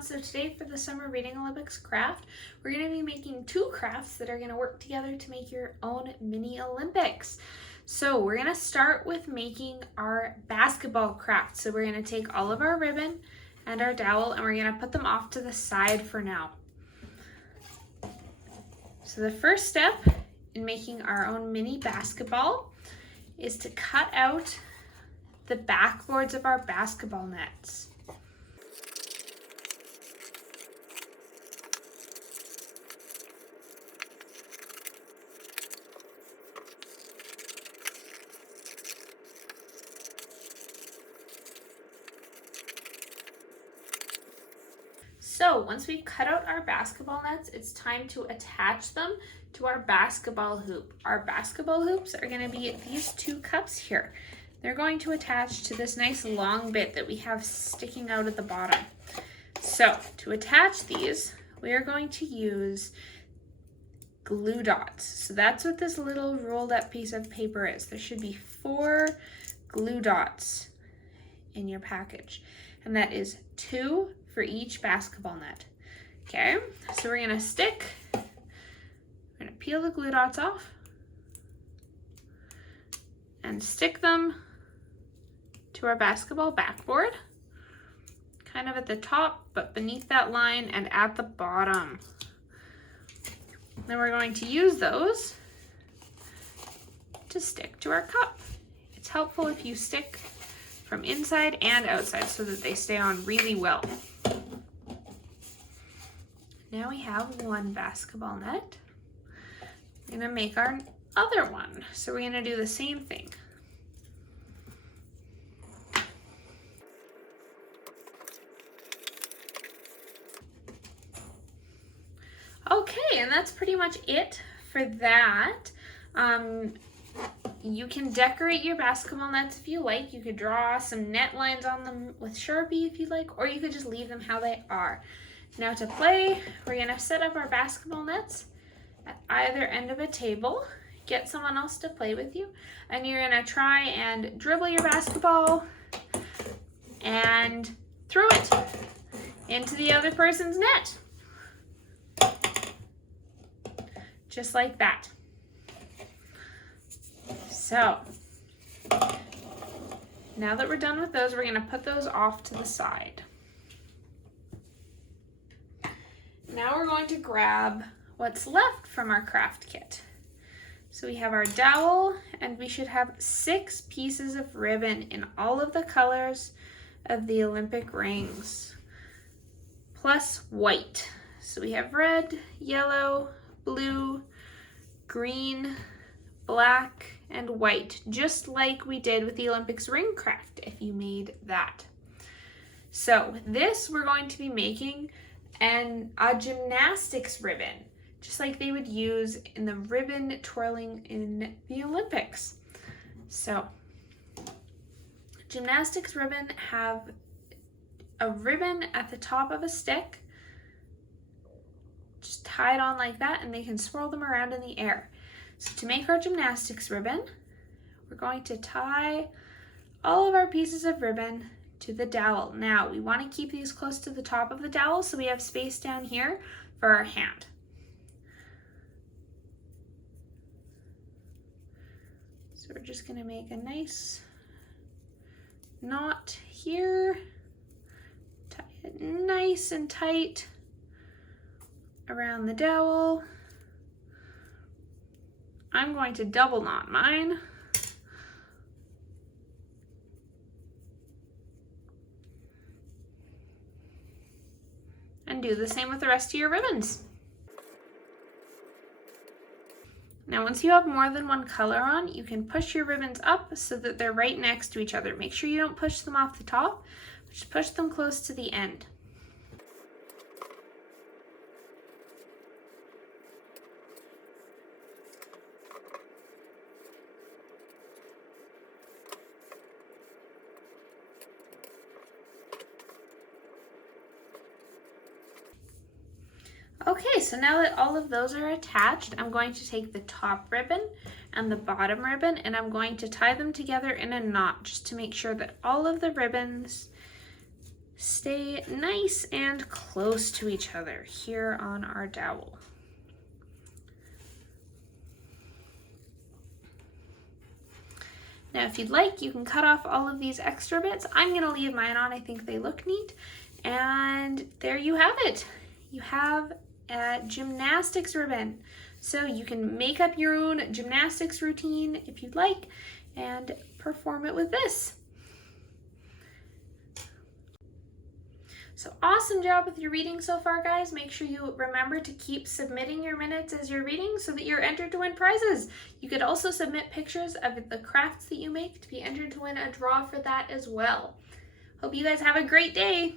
everyone. So today for the Summer Reading Olympics craft, we're going to be making two crafts that are going to work together to make your own mini Olympics. So we're going to start with making our basketball craft. So we're going to take all of our ribbon and our dowel and we're going to put them off to the side for now. So the first step in making our own mini basketball is to cut out the backboards of our basketball nets. So once we've cut out our basketball nets, it's time to attach them to our basketball hoop. Our basketball hoops are going to be these two cups here. They're going to attach to this nice long bit that we have sticking out at the bottom. So to attach these, we are going to use glue dots. So that's what this little rolled up piece of paper is. There should be 4 glue dots in your package, and that is 2 for each basketball net. Okay, so we're gonna peel the glue dots off and stick them to our basketball backboard, kind of at the top, but beneath that line and at the bottom. Then we're going to use those to stick to our cup. It's helpful if you stick from inside and outside so that they stay on really well. Now we have one basketball net. We're gonna make our other one. So we're gonna do the same thing. Okay, and that's pretty much it for that. You can decorate your basketball nets if you like. You could draw some net lines on them with Sharpie if you'd like, or you could just leave them how they are. Now to play, we're gonna set up our basketball nets at either end of a table, get someone else to play with you, and you're gonna try and dribble your basketball and throw it into the other person's net. Just like that. So, now that we're done with those, we're gonna put those off to the side. Now we're going to grab what's left from our craft kit. So we have our dowel, and we should have 6 pieces of ribbon in all of the colors of the Olympic rings, plus white. So we have red, yellow, blue, green, black, and white, just like we did with the Olympics ring craft if you made that. So with this, we're going to be making a gymnastics ribbon, just like they would use in the ribbon twirling in the Olympics. So gymnastics ribbon have a ribbon at the top of a stick, just tie it on like that, and they can swirl them around in the air. So to make our gymnastics ribbon, we're going to tie all of our pieces of ribbon to the dowel. Now we want to keep these close to the top of the dowel so we have space down here for our hand. So we're just going to make a nice knot here, tie it nice and tight around the dowel. I'm going to double knot mine. And do the same with the rest of your ribbons. Now once you have more than one color on, you can push your ribbons up so that they're right next to each other. Make sure you don't push them off the top, just push them close to the end. Okay, so now that all of those are attached, I'm going to take the top ribbon and the bottom ribbon and I'm going to tie them together in a knot just to make sure that all of the ribbons stay nice and close to each other here on our dowel. Now, if you'd like, you can cut off all of these extra bits. I'm gonna leave mine on. I think they look neat. And there you have it. You have a gymnastics ribbon. So you can make up your own gymnastics routine if you'd like and perform it with this. So awesome job with your reading so far, guys. Make sure you remember to keep submitting your minutes as you're reading so that you're entered to win prizes. You could also submit pictures of the crafts that you make to be entered to win a draw for that as well. Hope you guys have a great day.